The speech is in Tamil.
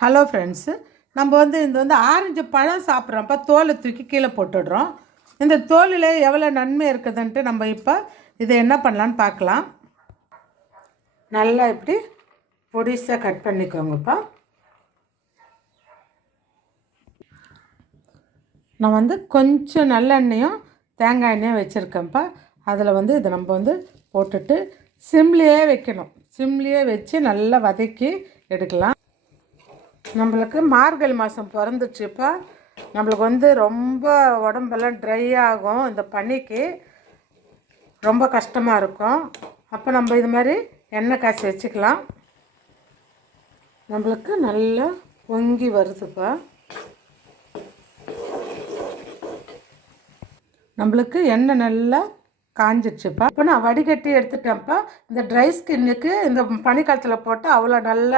ஹலோ ஃப்ரெண்ட்ஸு, நம்ம இந்த ஆரஞ்சு பழம் சாப்பிட்றோம்ப்பா, தோலை தூக்கி கீழே போட்டுடுறோம். இந்த தோலில் எவ்வளோ நன்மை இருக்குதுன்ட்டு நம்ம இப்போ இதை என்ன பண்ணலான்னு பார்க்கலாம். நல்லா இப்படி பொடிசாக கட் பண்ணிக்கோங்கப்பா. நான் கொஞ்சம் நல்லெண்ணெயும் தேங்காய் எண்ணெயும் வச்சுருக்கேன்ப்பா. அதில் இதை நம்ம போட்டுட்டு சிம்லேயே வைக்கணும். சிம்லேயே வச்சு நல்லா வதக்கி எடுக்கலாம். நம்மளுக்கு மார்கழி மாதம் பிறந்துச்சுப்பா. நம்மளுக்கு ரொம்ப உடம்பெல்லாம் ட்ரை ஆகும். இந்த பனிக்கு ரொம்ப கஷ்டமாக இருக்கும். அப்போ நம்ம இது மாதிரி எண்ணெய் காய்ச்சி வச்சுக்கலாம். நம்மளுக்கு நல்லா பொங்கி வருதுப்பா. நம்மளுக்கு எண்ணெய் நல்லா காஞ்சிடுச்சுப்பா. இப்போ நான் வடிகட்டி எடுத்துட்டேன்ப்பா. இந்த ட்ரை ஸ்கின்னுக்கு இந்த பனிக்காலத்தில் போட்டால் அவ்வளோ நல்லா